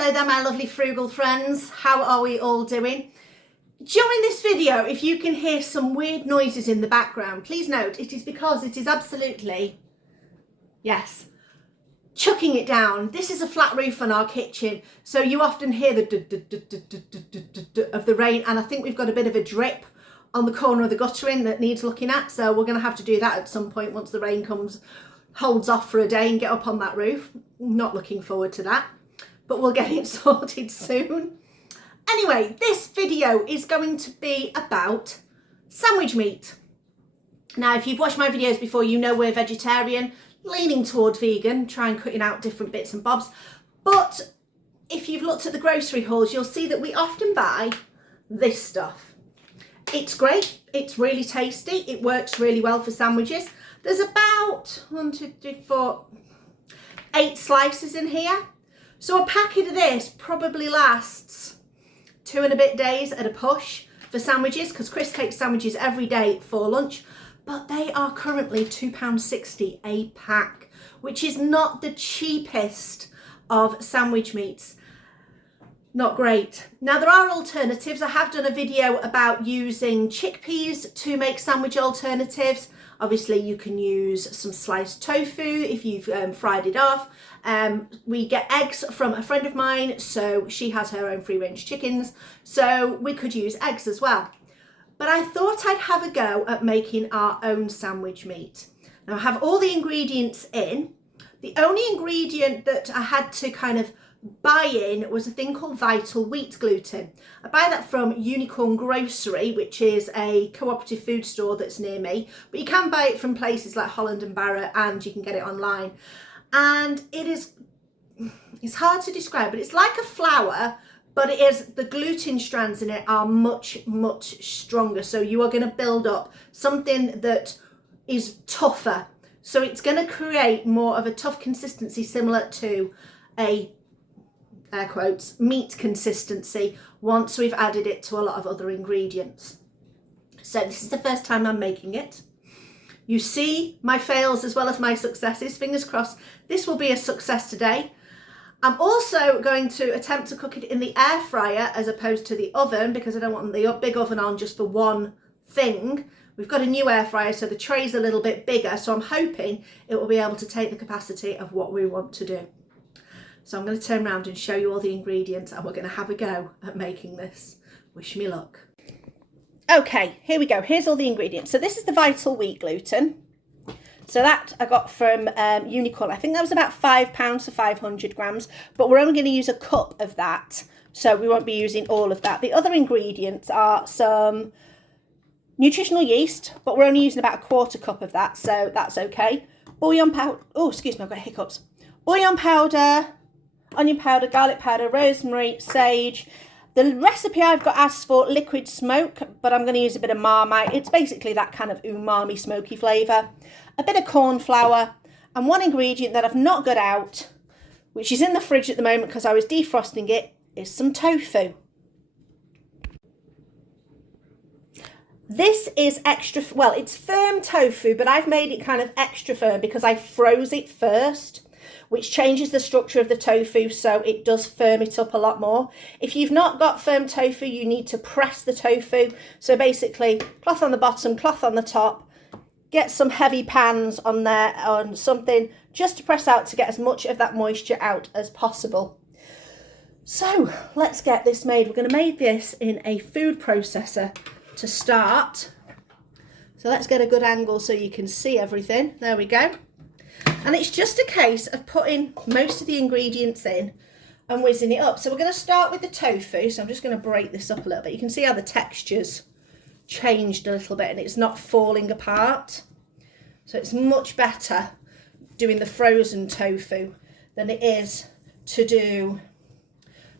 Hello there my lovely frugal friends, how are we all doing? During this video, if you can hear some weird noises in the background, please note it is because it is absolutely, yes, chucking it down. This is a flat roof on our kitchen, so you often hear the of the rain, and I think we've got a bit of a drip on the corner of the guttering that needs looking at, so we're going to have to do that at some point once the rain comes, holds off for a day and get up on that roof. Not looking forward to that, but we'll get it sorted soon. Anyway, this video is going to be about sandwich meat. Now, if you've watched my videos before, you know we're vegetarian, leaning toward vegan, trying cutting out different bits and bobs. But if you've looked at the grocery hauls, you'll see that we often buy this stuff. It's great, it's really tasty, it works really well for sandwiches. There's about 1, 2, 3, 4, 8 slices in here. So a packet of this probably lasts 2 and a bit days at a push for sandwiches, because Chris takes sandwiches every day for lunch, but they are currently £2.60 a pack, which is not the cheapest of sandwich meats. Not great. Now, there are alternatives. I have done a video about using chickpeas to make sandwich alternatives. Obviously, you can use some sliced tofu if you've fried it off. We get eggs from a friend of mine, so she has her own free-range chickens, so we could use eggs as well. But I thought I'd have a go at making our own sandwich meat. Now, I have all the ingredients in. The only ingredient that I had to kind of buy in was a thing called Vital Wheat Gluten. I buy that from Unicorn Grocery, which is a cooperative food store that's near me, but you can buy it from places like Holland and Barrett, and you can get it online. And it's hard to describe, but it's like a flour, but it is, the gluten strands in it are much stronger, so you are going to build up something that is tougher, so it's going to create more of a tough consistency, similar to a, air quotes, meat consistency, once we've added it to a lot of other ingredients. So this is the first time I'm making it. You see my fails as well as my successes. Fingers crossed this will be a success today. I'm also going to attempt to cook it in the air fryer as opposed to the oven, because I don't want the big oven on just for one thing. We've got a new air fryer, so the tray's a little bit bigger, so I'm hoping it will be able to take the capacity of what we want to do. So I'm going to turn around and show you all the ingredients, and we're going to have a go at making this. Wish me luck. Okay, here we go. Here's all the ingredients. So this is the Vital Wheat Gluten. So that I got from Unicorn. I think that was about £5 for 500 grams, but we're only going to use a cup of that, so we won't be using all of that. The other ingredients are some nutritional yeast, but we're only using about 1/4 cup of that, so that's okay. Bouillon powder. Oh, excuse me, I've got hiccups. Bouillon powder, onion powder, garlic powder, rosemary, sage. The recipe I've got asks for liquid smoke, but I'm going to use a bit of Marmite. It's basically that kind of umami smoky flavour. A bit of corn flour, and one ingredient that I've not got out, which is in the fridge at the moment because I was defrosting it, is some tofu. This is extra, well, it's firm tofu, but I've made it kind of extra firm because I froze it first, which changes the structure of the tofu, so it does firm it up a lot more. If you've not got firm tofu, you need to press the tofu. So basically, cloth on the bottom, cloth on the top, get some heavy pans on there, on something, just to press out to get as much of that moisture out as possible. So let's get this made. We're going to make this in a food processor to start. So let's get a good angle so you can see everything. There we go. And it's just a case of putting most of the ingredients in and whizzing it up. So we're going to start with the tofu. So I'm just going to break this up a little bit. You can see how the texture's changed a little bit and it's not falling apart. So it's much better doing the frozen tofu than it is to do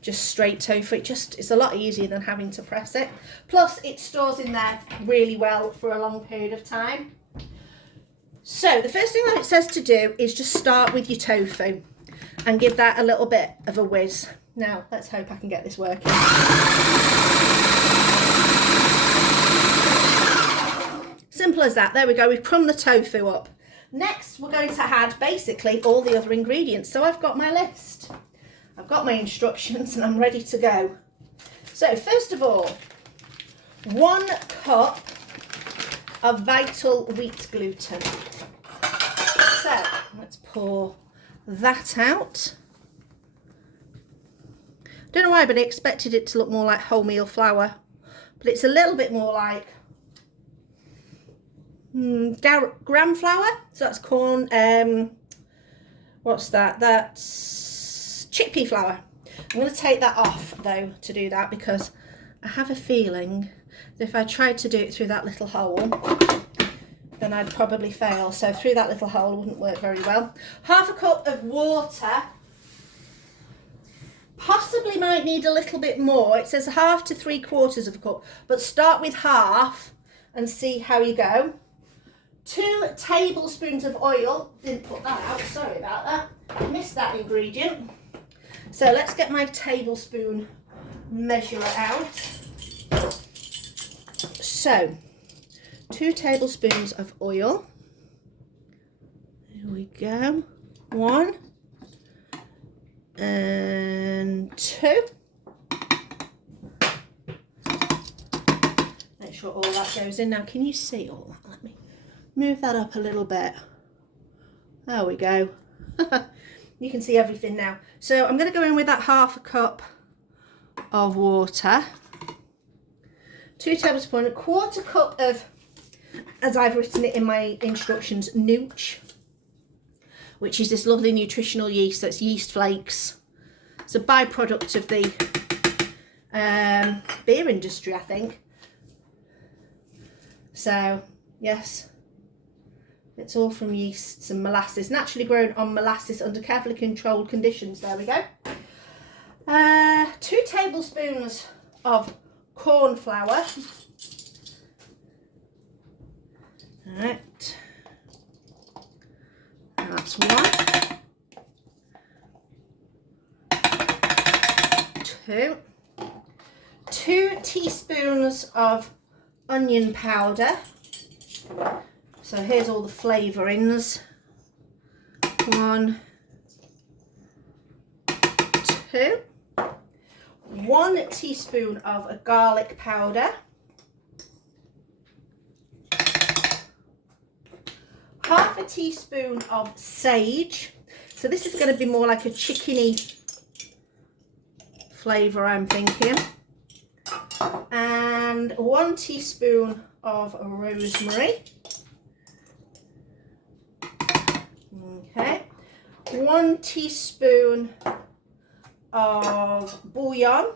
just straight tofu. It's a lot easier than having to press it. Plus it stores in there really well for a long period of time. So the first thing that it says to do is just start with your tofu and give that a little bit of a whiz. Now, let's hope I can get this working. Simple as that. There we go. We've crumbed the tofu up. Next, we're going to add basically all the other ingredients. So I've got my list. I've got my instructions and I'm ready to go. So first of all, 1 cup of Vital Wheat Gluten. So let's pour that out. Don't know why, but I expected it to look more like wholemeal flour, but it's a little bit more like gram flour. So that's corn. What's that? That's chickpea flour. I'm going to take that off though to do that, because I have a feeling that if I tried to do it through that little hole, then I'd probably fail. So through that little hole wouldn't work very well. 1/2 cup of water. Possibly might need a little bit more. It says 1/2 to 3/4 of a cup, but start with 1/2 and see how you go. 2 tablespoons of oil. Didn't put that out, sorry about that. I missed that ingredient. So let's get my tablespoon measurer out. So 2 tablespoons of oil. Here we go. 1 and 2. Make sure all that goes in. Now, can you see all that? Let me move that up a little bit. There we go. You can see everything now. So I'm going to go in with that 1/2 cup of water. 2 tablespoons, 1/4 cup of, as I've written it in my instructions, nooch, which is this lovely nutritional yeast. That's yeast flakes. It's a byproduct of the beer industry, I think. So, yes, it's all from yeasts and molasses, naturally grown on molasses under carefully controlled conditions. There we go. 2 tablespoons of corn flour. All right. That's 1. 2. 2 teaspoons of onion powder. So here's all the flavourings. 1, 2. 1 teaspoon of garlic powder. 1/2 teaspoon of sage. So this is going to be more like a chickeny flavour, I'm thinking. And 1 teaspoon of rosemary. Okay. 1 teaspoon of bouillon.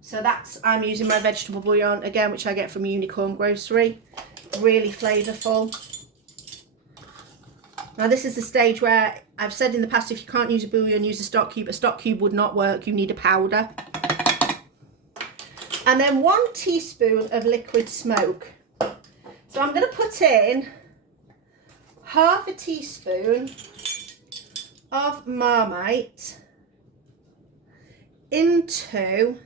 So that's, I'm using my vegetable bouillon again, which I get from Unicorn Grocery. Really flavourful. Now this is the stage where I've said in the past, if you can't use a bouillon, use a stock cube. A stock cube would not work. You need a powder. And then 1 teaspoon of liquid smoke. So I'm going to put in 1/2 teaspoon of Marmite into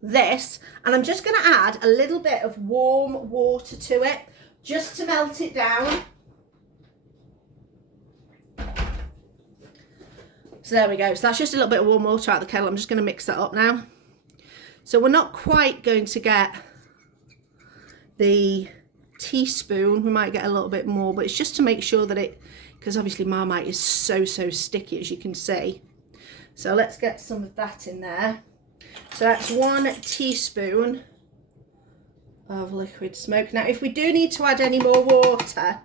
this, and I'm just going to add a little bit of warm water to it just to melt it down. So there we go. So that's just a little bit of warm water out of the kettle. I'm just going to mix that up now. So we're not quite going to get the teaspoon. We might get a little bit more, but it's just to make sure that it, because obviously Marmite is so sticky, as you can see. So let's get some of that in there. So that's 1 teaspoon of liquid smoke. Now, if we do need to add any more water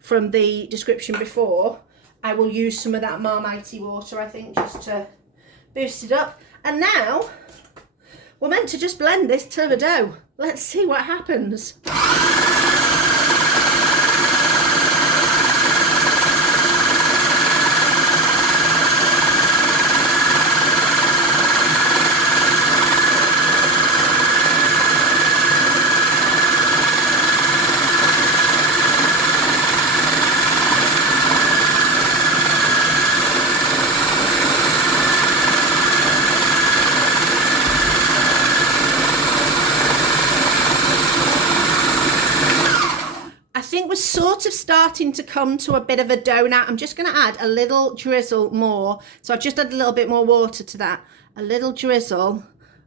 from the description before, I will use some of that Marmite water, I think, just to boost it up. And now we're meant to just blend this to a dough. Let's see what happens. starting to come to a bit of a dough now. I'm just going to add a little drizzle more. So I've just added a little bit more water to that. A little drizzle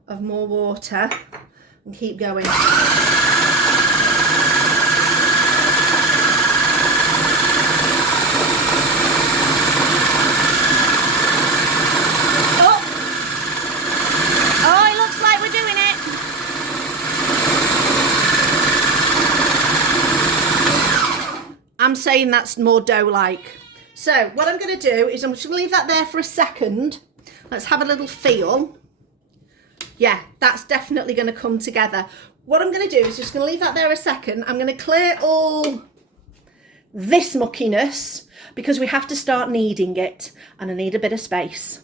of more water and keep going. I'm saying that's more dough-like. So what I'm going to do is I'm just going to leave that there for a second. Let's have a little feel. Yeah, that's definitely going to come together. What I'm going to do is just going to leave that there a second. I'm going to clear all this muckiness because we have to start kneading it and I need a bit of space.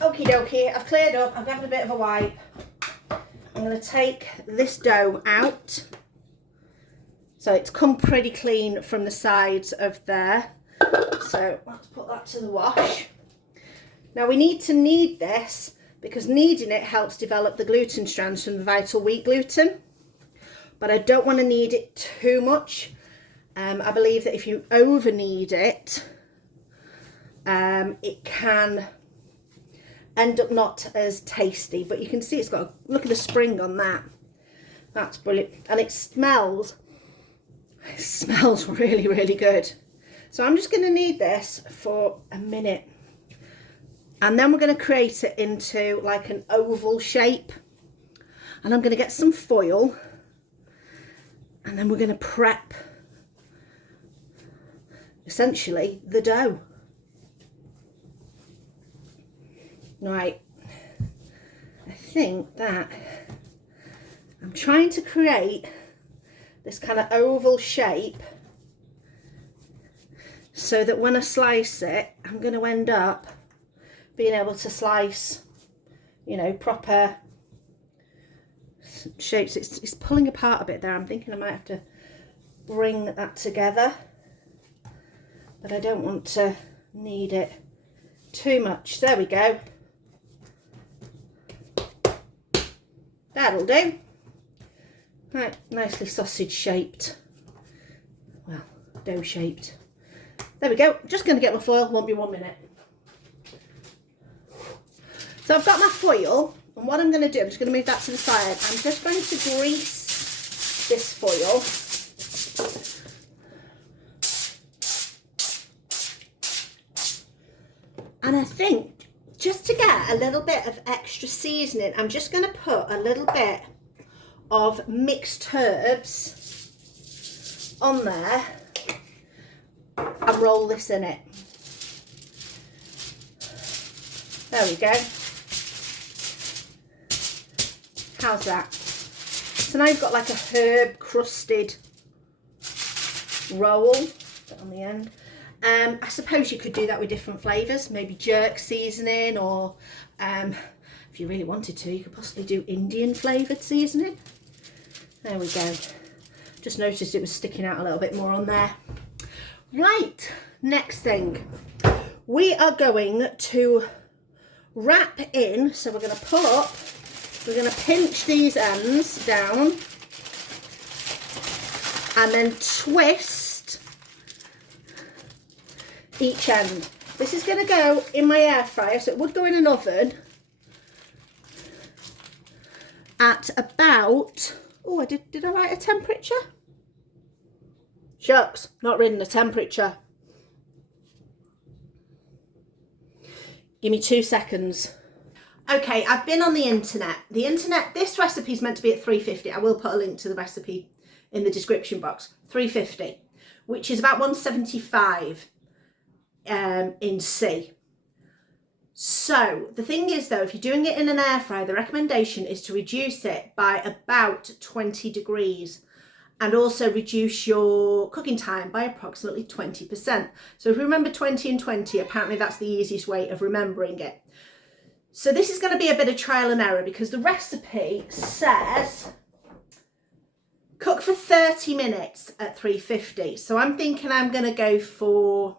Okie dokie, I've cleared up. I've given a bit of a wipe. I'm going to take this dough out. So it's come pretty clean from the sides of there. So let's put that to the wash. Now we need to knead this because kneading it helps develop the gluten strands from the vital wheat gluten. But I don't want to knead it too much. I believe that if you over knead it, it can end up not as tasty. But you can see it's got a look at the spring on that. That's brilliant. And it smells really, really good. So I'm just going to knead this for a minute. And then we're going to create it into like an oval shape. And I'm going to get some foil. And then we're going to prep essentially the dough. Right. I think that I'm trying to create this kind of oval shape so that when I slice it, I'm going to end up being able to slice, you know, proper shapes. It's pulling apart a bit there. I'm thinking I might have to bring that together, but I don't want to knead it too much. There we go. That'll do. Right, nicely sausage shaped. Well, dough shaped. There we go. Just going to get my foil. Won't be 1 minute. So I've got my foil, and what I'm going to do, I'm just going to move that to the side. I'm just going to grease this foil. And I think just to get a little bit of extra seasoning, I'm just going to put a little bit of mixed herbs on there and roll this in it. There we go. How's that? So now you've got like a herb crusted roll on the end. I suppose you could do that with different flavours, maybe jerk seasoning, or if you really wanted to, you could possibly do Indian flavoured seasoning. There we go. Just noticed it was sticking out a little bit more on there. Right, next thing. We are going to wrap in, so we're going to pinch these ends down and then twist each end. This is going to go in my air fryer, so it would go in an oven at about, oh, did I write a temperature? Shucks, not written a temperature. Give me 2 seconds. Okay, I've been on the internet. This recipe is meant to be at 350. I will put a link to the recipe in the description box. 350, which is about 175 in C. So the thing is though, if you're doing it in an air fryer, the recommendation is to reduce it by about 20 degrees and also reduce your cooking time by approximately 20%. So if you remember 20 and 20, apparently that's the easiest way of remembering it. So this is going to be a bit of trial and error because the recipe says cook for 30 minutes at 350. So I'm thinking I'm going to go for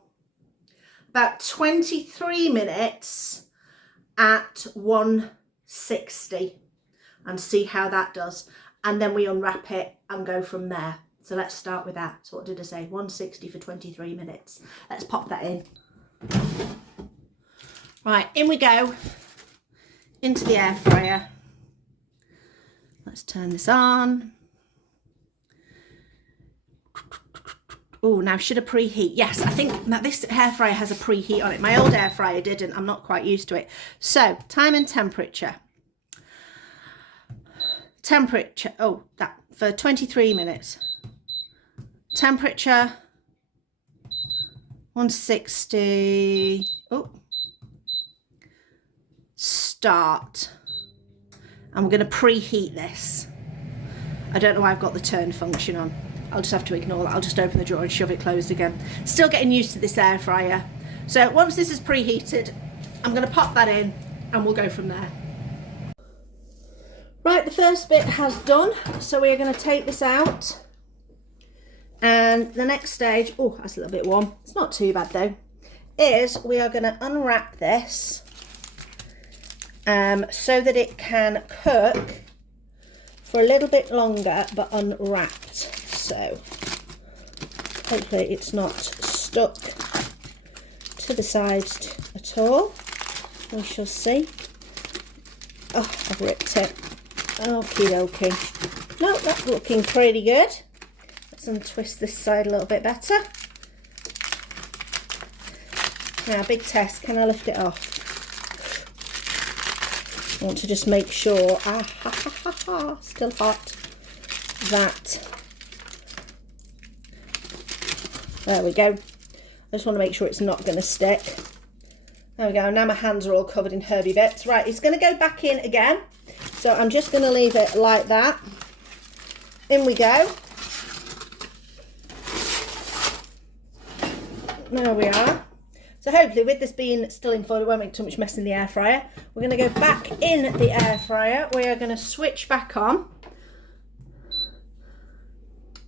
about 23 minutes at 160 and see how that does. And then we unwrap it and go from there. So let's start with that. So what did I say? 160 for 23 minutes. Let's pop that in. Right, in we go. Into the air fryer. Let's turn this on. Oh, now should I preheat? Yes, I think that this air fryer has a preheat on it. My old air fryer didn't. I'm not quite used to it. So, time and temperature. Temperature, oh, that for 23 minutes. Temperature, 160. Oh, start. And we're going to preheat this. I don't know why I've got the turn function on. I'll just have to ignore that. I'll just open the drawer and shove it closed again. Still getting used to this air fryer. So once this is preheated, I'm going to pop that in and we'll go from there. Right, the first bit has done. So we're going to take this out. And the next stage, oh, that's a little bit warm. It's not too bad though, is we are going to unwrap this so that it can cook for a little bit longer, but unwrapped. So hopefully it's not stuck to the sides at all. We shall see. Oh, I've ripped it. Okie dokie. No, that's looking pretty good. Let's untwist this side a little bit better. Now, big test. Can I lift it off? I want to just make sure, still hot, that, there we go. I just want to make sure it's not going to stick. There we go. Now my hands are all covered in herby bits. Right, it's going to go back in again. So I'm just going to leave it like that. In we go. There we are. So hopefully with this being still in foil, it won't make too much mess in the air fryer. We're going to go back in the air fryer. We are going to switch back on.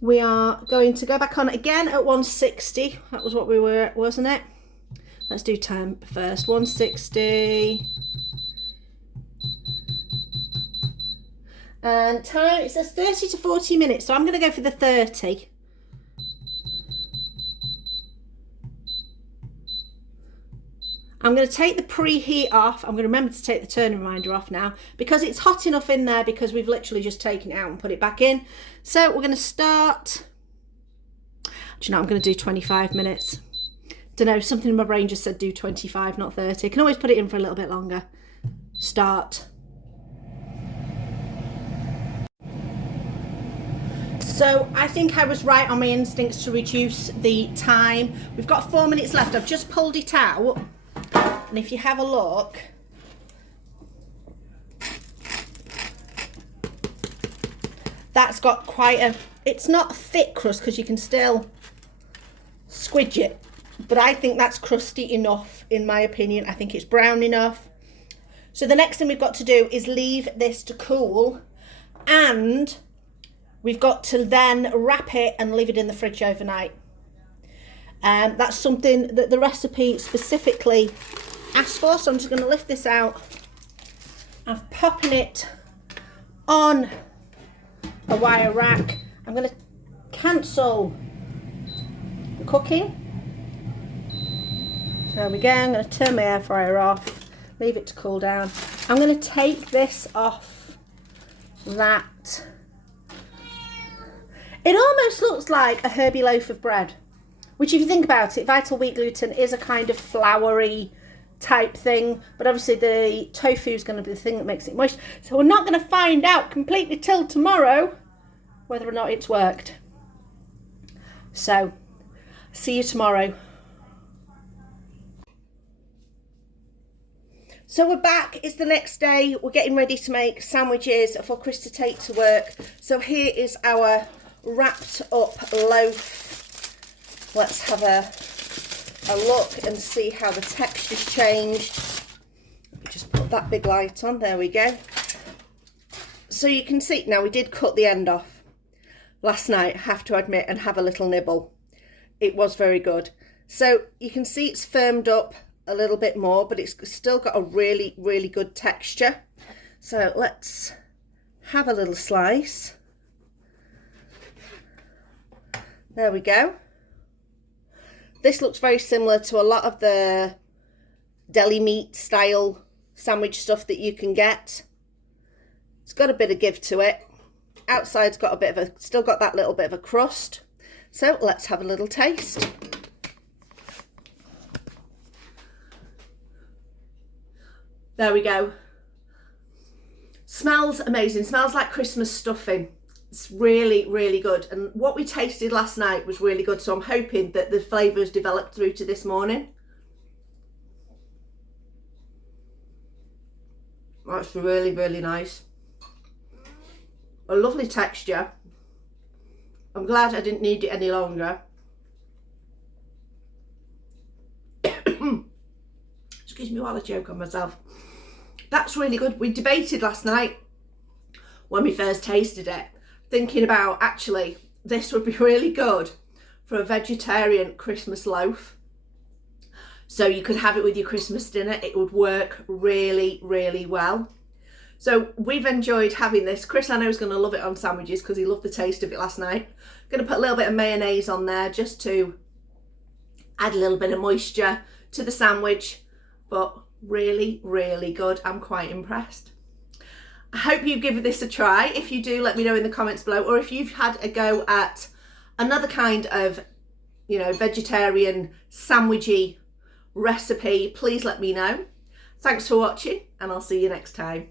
We are going to go back on again at 160. That was what we were at, wasn't it? Let's do temp first. 160. And time, it says 30 to 40 minutes. So I'm going to go for the 30. I'm going to take the preheat off. I'm going to remember to take the turn reminder off now because it's hot enough in there because we've literally just taken it out and put it back in. So we're going to start. Do you know, I'm going to do 25 minutes. Don't know, something in my brain just said do 25, not 30. I can always put it in for a little bit longer. Start. So I think I was right on my instincts to reduce the time. We've got 4 minutes left. I've just pulled it out. And if you have a look, that's got quite a, it's not a thick crust because you can still squidge it, but I think that's crusty enough in my opinion. I think it's brown enough. So the next thing we've got to do is leave this to cool, and we've got to then wrap it and leave it in the fridge overnight. That's something that the recipe specifically asked for, so I'm just going to lift this out. I'm popping it on a wire rack. I'm going to cancel the cooking. There we go. I'm going to turn my air fryer off, leave it to cool down. I'm going to take this off that. It almost looks like a herby loaf of bread, which if you think about it, Vital Wheat Gluten is a kind of floury type thing, but obviously the tofu is going to be the thing that makes it moist. So we're not going to find out completely till tomorrow whether or not it's worked. So see you tomorrow. So we're back, it's the next day. We're getting ready to make sandwiches for Chris to take to work. So here is our wrapped up loaf. Let's have a look and see how the texture's changed. Just put that big light on, there we go. So you can see, now we did cut the end off last night, I have to admit, and have a little nibble. It was very good. So you can see it's firmed up a little bit more, but it's still got a really, really good texture. So let's have a little slice. There we go. This looks very similar to a lot of the deli meat style sandwich stuff that you can get. It's got a bit of give to it. Outside's got a bit of still got that little bit of a crust. So let's have a little taste. There we go. Smells amazing. Smells like Christmas stuffing. It's really, really good. And what we tasted last night was really good. So I'm hoping that the flavours developed through to this morning. That's really, really nice. A lovely texture. I'm glad I didn't need it any longer. Excuse me while I choke on myself. That's really good. We debated last night when we first tasted it, thinking about actually this would be really good for a vegetarian Christmas loaf. So you could have it with your Christmas dinner. It would work really, really well. So we've enjoyed having this. Chris, I know, is going to love it on sandwiches because he loved the taste of it last night. Going to put a little bit of mayonnaise on there just to add a little bit of moisture to the sandwich. But really, really good. I'm quite impressed. I hope you give this a try. If you do, let me know in the comments below. Or if you've had a go at another kind of, you know, vegetarian sandwichy recipe, please let me know. Thanks for watching, and I'll see you next time.